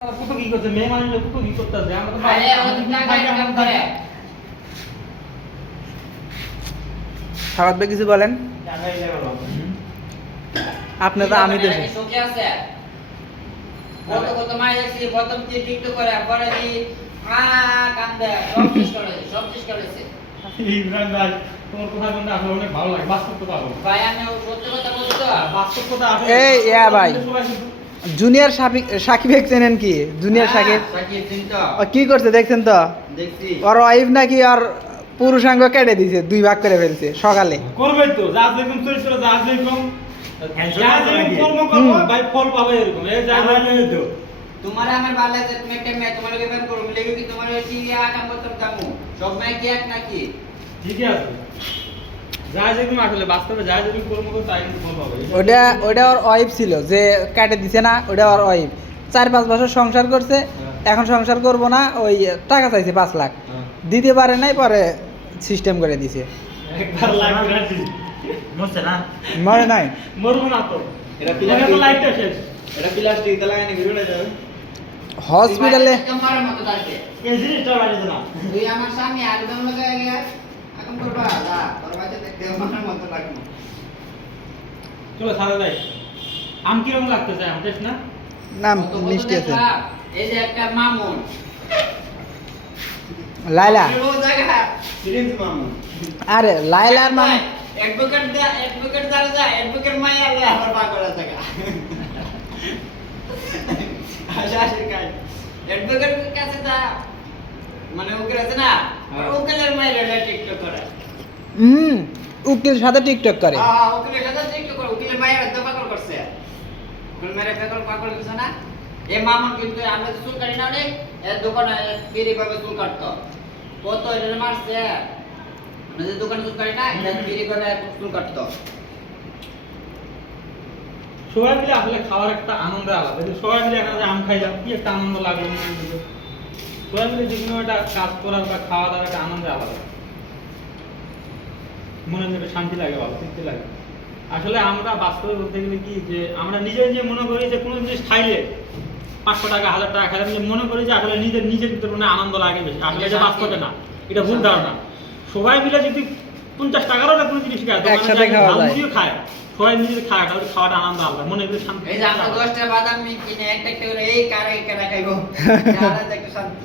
কত কি করছে মেয়ে মানুষ কত কি করতেছে আমরা তো আরে আমাদের টাকা ইনকাম করে সারাত ভাই কিছু বলেন। টাকাই লাগালো আপনি তো আমি তো সুখে আছে কত কত মাই দেখছি প্রথম দিয়ে টিকটক করে পরে দি কান্দে সব শেষ করেছে ইমরান ভাই তোমার কথা শুনতে আসলে অনেক ভালো লাগে বাস্তব কথা বলো ভাই আমি সত্যি কথা বলতো বাস্তব কথা আসলে এই ইয়া ভাই জুনিয়র সাকিব চেনেন কি জুনিয়র সাকিব সাকিব চিন্তা ও কি করছে দেখছেন তো দেখছি ওর ওয়াইফ নাকি আর পুরুষাঙ্গ কেটে দিয়েছে, দুই ভাগ করে ফেলছে সকালে। করবে তো যা যেরকম চরিত্র যা যেরকম যা যেরকম কর্ম করবো ভাই ফল পাবে এরকম এই যা তো তোমার আমার ভালো লাগছে তুমি একটা মেয়ে তোমার লগে প্রেম করো মিলে কি তোমার ওই টিভি আকাম করতে দামু সব মেয়ে কি এক নাকি ঠিকই আছে যা যেরকম আসলে বাস্তবে যা যেরকম কর্ম করবো তাই কিন্তু ফল পাবে ওটা ওর ওয়াইফ ছিল যে কেটে দিছে না, ওটা ওর ওয়াইফ 4-5 বছর সংসার করছে, এখন সংসার করবো না, ওই টাকা চাইছে 5 লাখ দিতে পারে নাই, পরে সিস্টেম করে দিছে। একবার লাগবে না মরছে না মরে নাই, মরবো না তো এটা তো লাইটটা শেষ এটা প্লাস্টিক তে লাগানি ভিডিওটা যাবে হসপিটালে তোমার মতো থাকে এই জিনিসটা বাড়িতে না তুই আমার স্বামী একদম লগে এখন করবা যা তোর বাচ্চা দেখতে আমার মতো লাগবে চলো সাদা যাই আম কিরকম লাগতেছে আম টেস্ট না নাম কত কত মিষ্টি আছে। দেখলা? এই যে একটা মামুন লাইলা, ও জায়গা সিরিঞ্জ মামু আরে লাইলার মানে অ্যাডভোকেট দ্বারা যায় অ্যাডভোকেট মাইয়া আলে আমার পা করা জায়গা আশা আশা কাজ অ্যাডভোকেট কাছে তা মানে উকিল আছে না উকিলের মাইয়া টিকটক করে উকিল সাথে টিকটক করে। হ্যাঁ উকিলের সাথে টিকটক করে উকিলের মাইয়া তো পাগল করছে উকিল মেরে পাগল কিছু না এ মামুন কিন্তু আমরা তো চুল কাটি না অনেক এর দোকানে গিরি ভাবে চুল কাটতো কত এটা মারছে আমাদের দোকানে চুল কাটি না এটা গিরি ভাবে চুল কাটতো সবাই মিলে আসলে খাওয়ার একটা আনন্দ আলাদা এই যে সবাই মিলে এখানে যে আম খাইলাম কি একটা আনন্দ লাগলো সবাই মিলে যে কোনো একটা কাজ করার বা খাওয়া দাওয়ার একটা আনন্দ আলাদা মনে একটা শান্তি লাগে ভালো তৃপ্তি লাগে আসলে আমরা বাস্তবে বলতে গেলে কি যে আমরা নিজে নিজে মনে করি যে কোনো জিনিস খাইলে 500 টাকা 1000 টাকা খাইলে আমরা মনে করি যে আসলে নিজের ভিতরে মানে আনন্দ লাগে বেশি আসলে এটা বাস্তবে না, এটা ভুল ধারণা। সবাই মিলে যদি 50 টাকারও না কোনো জিনিস খায় একসাথে খাওয়া যায়, খায় সবাই মিলে খায় তাহলে খাওয়াটা আনন্দ আলাদা মনে করে শান্তি এই যে আমরা 10টা বাদাম কিনে একটা একটা করে এই কারে কারা খাইবো আলাদা একটা শান্তি